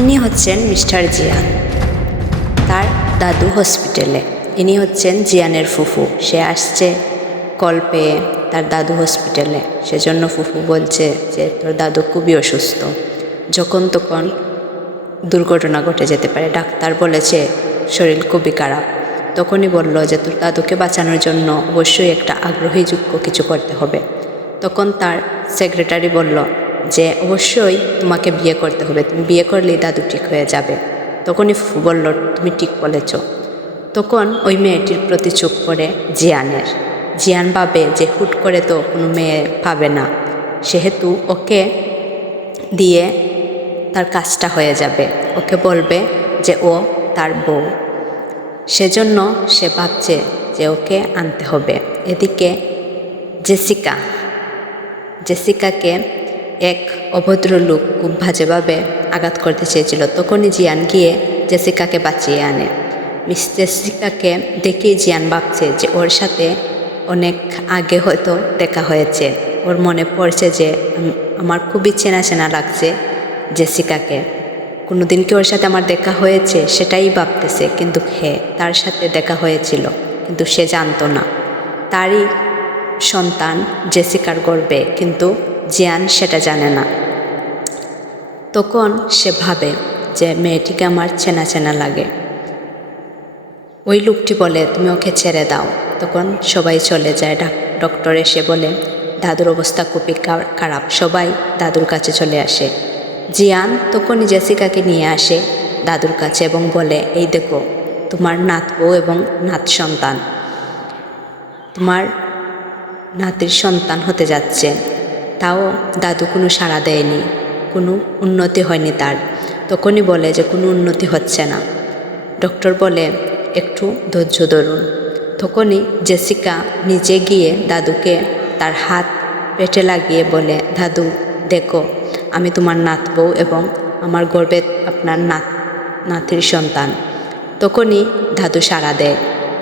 ইনি হচ্ছেন মিস্টার জিয়ান, তার দাদু হসপিটালে। ইনি হচ্ছেন জিয়ানের ফুফু। সে আসছে কল পেয়ে তার দাদু হসপিটালে, সেজন্য ফুফু বলছে যে তোর দাদু খুবই অসুস্থ, যখন তখন দুর্ঘটনা ঘটে যেতে পারে, ডাক্তার বলেছে শরীর খুবই খারাপ। তখনই বলল যে তোর দাদুকে বাঁচানোর জন্য অবশ্যই একটা আগ্রহীযোগ্য কিছু করতে হবে। তখন তার সেক্রেটারি বলল যে অবশ্যই তোমাকে বিয়ে করতে হবে, তুমি বিয়ে করলেই দাদু ঠিক হয়ে যাবে। তখনই ফুফু বলল তুমি ঠিক বলেছ। তখন ওই মেয়েটির প্রতি চোখ পড়ে জিয়ান ভাবে যে হুট করে তো কোনো মেয়ে পাবে না, সেহেতু ওকে দিয়ে তার কাজটা হয়ে যাবে, ওকে বলবে যে ও তার বউ। সেজন্য সে ভাবছে যে ওকে আনতে হবে। এদিকে জেসিকাকে এক অভদ্র লোক খুব বাজেভাবে আঘাত করতে চেয়েছিল। তখনই জিয়ান গিয়ে জেসিকাকে বাঁচিয়ে আনে। মিস জেসিকাকে দেখেই জিয়ান ভাবছে যে ওর সাথে অনেক আগে হয়তো দেখা হয়েছে। ওর মনে পড়ছে যে আমার খুবই চেনা চেনা লাগছে জেসিকাকে, কোনোদিন কি ওর সাথে আমার দেখা হয়েছে সেটাই ভাবতেছে। কিন্তু তার সাথে দেখা হয়েছিল, কিন্তু সে জানতো না তারই সন্তান জেসিকার গর্ভে, কিন্তু জিয়ান সেটা জানে না। তখন সে ভাবে যে মেয়েটিকে আমার চেনা চেনা লাগে। ওই লোকটি বলে তুমি ওকে ছেড়ে দাও। তখন সবাই চলে যায়। ডক্টর এসে বলে দাদুর অবস্থা খুবই খারাপ। সবাই দাদুর কাছে চলে আসে। জিয়ান তখনই জেসিকাকে নিয়ে আসে দাদুর কাছে এবং বলে এই দেখো তোমার নাত বউ এবং নাত সন্তান, তোমার নাতির সন্তান হতে যাচ্ছে। তাও দাদু কোনো সাড়া দেয়নি, কোনো উন্নতি হয়নি তার। তখনই বলে যে কোনো উন্নতি হচ্ছে না। ডক্টর বলে একটু ধৈর্য ধরুন। তখনই জেসিকা নিজে গিয়ে দাদুকে তার হাত পেটে লাগিয়ে বলে দাদু দেখো আমি তোমার নাত বউ এবং আমার গর্ভে আপনার নাতির সন্তান। তখনই দাদু সাড়া দেয়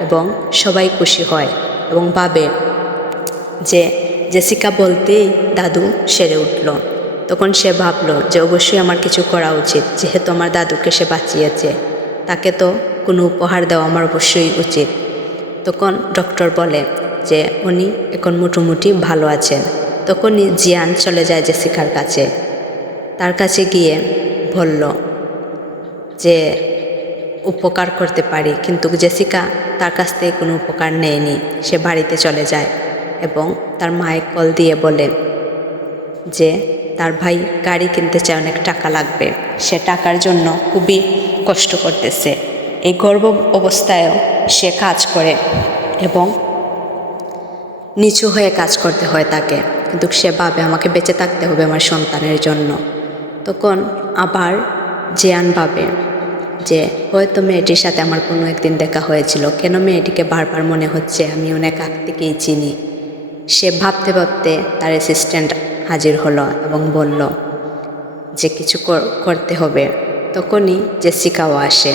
এবং সবাই খুশি হয় এবং ভাবে যে জেসিকা বলতেই দাদু সেরে উঠল। তখন সে ভাবলো যে অবশ্যই আমার কিছু করা উচিত, যেহেতু আমার দাদুকে সে বাঁচিয়েছে, তাকে তো কোনো উপহার দেওয়া আমার অবশ্যই উচিত। তখন ডক্টর বলে যে উনি এখন মোটামুটি ভালো আছেন। তখনই জিয়ান চলে যায় জেসিকার কাছে। তার কাছে গিয়ে বলল যে উপকার করতে পারি, কিন্তু জেসিকা তার কাছ থেকে কোনো উপকার নেয়নি। সে বাড়িতে চলে যায় এবং তার মায়ের কল দিয়ে বলে যে তার ভাই গাড়ি কিনতে চায়, অনেক টাকা লাগবে, সে টাকার জন্য খুবই কষ্ট করতেছে। এই গর্ভ অবস্থায়ও সে কাজ করে এবং নিচু হয়ে কাজ করতে হয় তাকে, কিন্তু সে ভাবে আমাকে বেঁচে থাকতে হবে আমার সন্তানের জন্য। তখন আবার জিয়ান ভাবে যে হয়তো মেয়েটির সাথে আমার কোনো একদিন দেখা হয়েছিল, কেন মেয়েটিকে বারবার মনে হচ্ছে আমি অনেক আগ থেকেই চিনি। সে ভাবতে ভাবতে তার অ্যাসিস্ট্যান্ট হাজির হলো এবং বলল যে কিছু করতে হবে। তখনই জেসিকাও আসে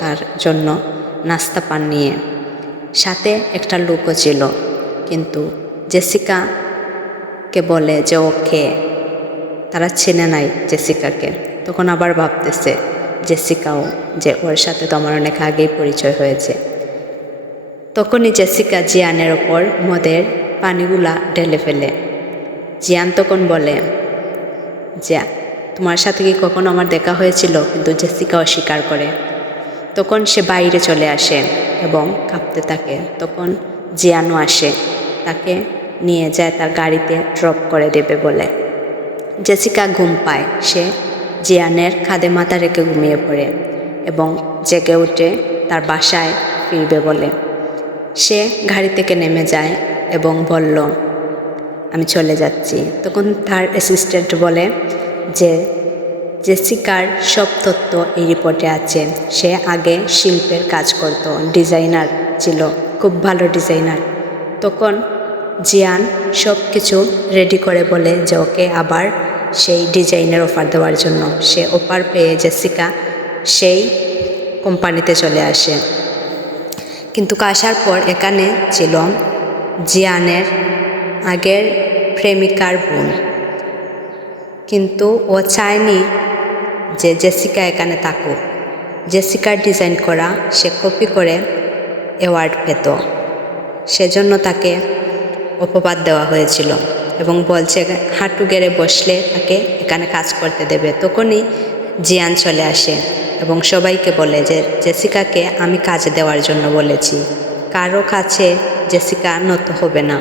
তার জন্য নাস্তা পান নিয়ে। সাথে একটা লোকও ছিল, কিন্তু জেসিকাকে বলে যে ওকে তারা চেনে নাই জেসিকাকে। তখন আবার ভাবতেছে জেসিকাও যে ওর সাথে তো আমার অনেক আগেই পরিচয় হয়েছে। তখনই জেসিকা জিয়ানের ওপর মদের পানিগুলা ঢেলে ফেলে। জিয়ান তখন বলে যে তোমার সাথে কি কখনো আমার দেখা হয়েছিল, কিন্তু জেসিকা অস্বীকার করে। তখন সে বাইরে চলে আসে এবং কাঁপতে থাকে। তখন জিয়ানও আসে, তাকে নিয়ে যায় তার গাড়িতে ড্রপ করে দেবে বলে। জেসিকা ঘুম পায়, সে জিয়ানের কাঁধে মাথা রেখে ঘুমিয়ে পড়ে এবং জেগে উঠে তার বাসায় ফিরবে বলে। সে গাড়ি থেকে নেমে যায় এবং বলল আমি চলে যাচ্ছি। তখন তার অ্যাসিস্ট্যান্ট বলে যে জেসিকার সব তথ্য এই রিপোর্টে আছে। সে আগে শিল্পের কাজ করত, ডিজাইনার ছিল, খুব ভালো ডিজাইনার। তখন জিয়ান সব কিছু রেডি করে বলে যে ওকে আবার সেই ডিজাইনের অফার দেওয়ার জন্য। সে অফার পেয়ে জেসিকা সেই কোম্পানিতে চলে আসে। কিন্তু আসার পর এখানে ছিল জিয়ানের আগের প্রেমিকার বোন, কিন্তু ও চায়নি যে জেসিকা এখানে থাকুক। জেসিকার ডিজাইন করা সে কপি করে অ্যাওয়ার্ড পেত, সেজন্য তাকে অপবাদ দেওয়া হয়েছিল এবং বলছে হাঁটু গেড়ে বসলে তাকে এখানে কাজ করতে দেবে। তখনই জিয়ান চলে আসে এবং সবাইকে বলে যে জেসিকাকে আমি কাজ দেওয়ার জন্য বলেছি, কারো কাছে জেসিকা নত হবে না।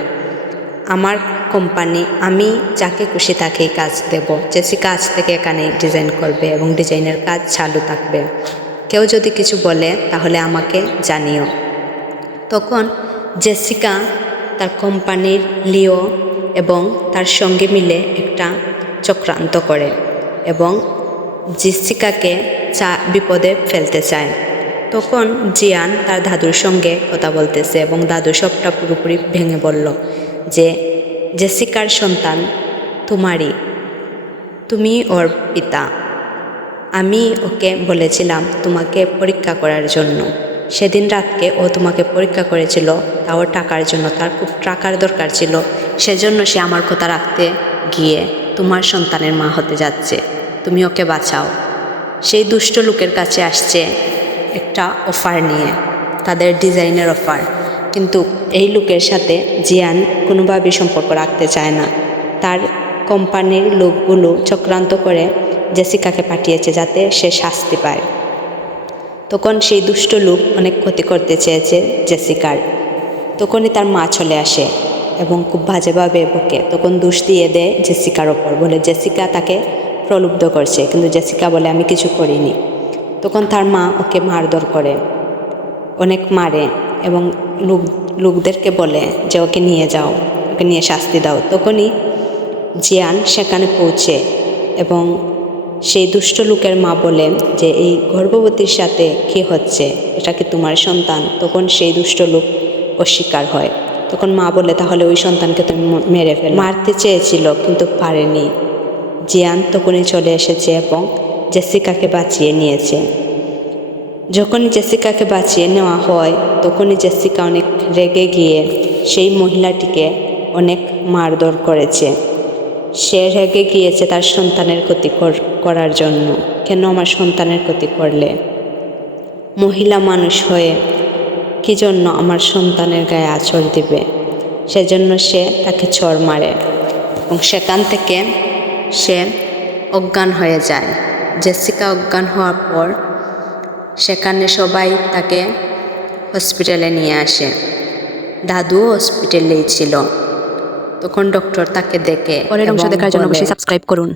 আমার কোম্পানি, আমি যাকে খুশি তাকেই কাজ দেব। জেসিকা আজ থেকে এখানে ডিজাইন করবে এবং ডিজাইনের কাজ চালু থাকবে। কেউ যদি কিছু বলে তাহলে আমাকে জানিও। তখন জেসিকা তার কোম্পানির লিও এবং তার সঙ্গে মিলে একটা চক্রান্ত করে এবং জেসিকাকে বিপদে ফেলতে চায়। তখন জিয়ান তার দাদুর সঙ্গে কথা বলতেছে এবং দাদু সবটা পুরোপুরি ভেঙে বলল যে জেসিকার সন্তান তোমারই, তুমি ওর পিতা। আমি ওকে বলেছিলাম তোমাকে পরীক্ষা করার জন্য। সেদিন রাতকে ও তোমাকে পরীক্ষা করেছিল, তাও টাকার জন্য। তার খুব টাকার দরকার ছিল, সেজন্য সে আমার কথা রাখতে গিয়ে তোমার সন্তানের মা হতে যাচ্ছে। তুমি ওকে বাঁচাও। সেই দুষ্ট লোকের কাছে আসছে একটা অফার নিয়ে, তাদের ডিজাইনের অফার। কিন্তু এই লোকের সাথে জিয়ান কোনোভাবেই সম্পর্ক রাখতে চায় না। তার কোম্পানির লোকগুলো চক্রান্ত করে জেসিকাকে পাঠিয়েছে যাতে সে শাস্তি পায়। তখন সেই দুষ্ট লোক অনেক ক্ষতি করতে চেয়েছে জেসিকার। তখনই তার মা চলে আসে এবং খুব বাজেভাবে বকে। তখন দোষ দিয়ে দেয় জেসিকার ওপর, বলে জেসিকা তাকে প্রলুব্ধ করছে, কিন্তু জেসিকা বলে আমি কিছু করিনি। তখন তার মা ওকে মারধর করে, অনেক মারে এবং লোকদেরকে বলে যে ওকে নিয়ে যাও, ওকে নিয়ে শাস্তি দাও। তখনই জিয়ান সেখানে পৌঁছে এবং সেই দুষ্ট লোকের মা বলে যে এই গর্ভবতীর সাথে কী হচ্ছে, এটা কি তোমার সন্তান? তখন সেই দুষ্ট লোক অস্বীকার হয়। তখন মা বলে তাহলে ওই সন্তানকে তুমি মেরে ফেলো। মারতে চেয়েছিল কিন্তু পারেনি। জিয়ান তখনই চলে এসেছে এবং জেসিকাকে বাঁচিয়ে নিয়েছে। যখনই জেসিকাকে বাঁচিয়ে নেওয়া হয় তখনই জেসিকা অনেক রেগে গিয়ে সেই মহিলাটিকে অনেক মারধর করেছে। সে রেগে গিয়েছে তার সন্তানের ক্ষতি করার জন্য। কেন আমার সন্তানের ক্ষতি করলে? মহিলা মানুষ হয়ে কী জন্য আমার সন্তানের গায়ে আঁচড় দিবে? সেজন্য সে তাকে চড় মারে এবং সেখান থেকে সে অজ্ঞান হয়ে যায়। জেসিকা অজ্ঞান হওয়ার পর সেখানে সবাই তাকে হসপিটালে নিয়ে আসে। দাদুও হসপিটালেই ছিল। তখন ডক্টর তাকে দেখে। পরের অংশ দেখার জন্য অবশ্যই সাবস্ক্রাইব করুন।